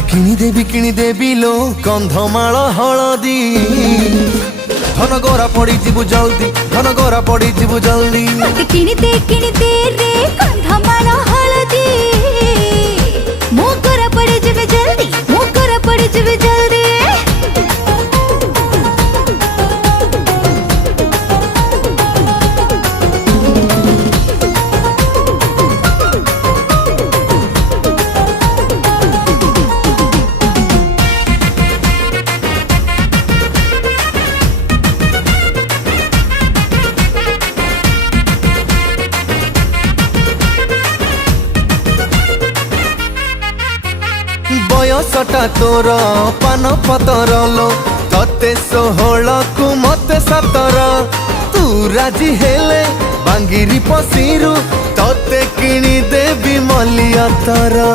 তোতে কিনি দেবি লো কন্ধমাଳ হলদি ধন গোরা পড়ি ଯିବୁ জলদি ধন গোরা পড়ি ଯିବୁ জলদি তোতে কিনি দে রে কন্ধমাଳ হলদি মো গোরা পড়ি যাবে জলদি মো গোরা পড়ি যাবে জলদি बयसटा तोर पान पतर लो तते 16 कु मते 17 तू राजी हेले बांगिरी पसीरु तते किणी देवी मलिया तारा।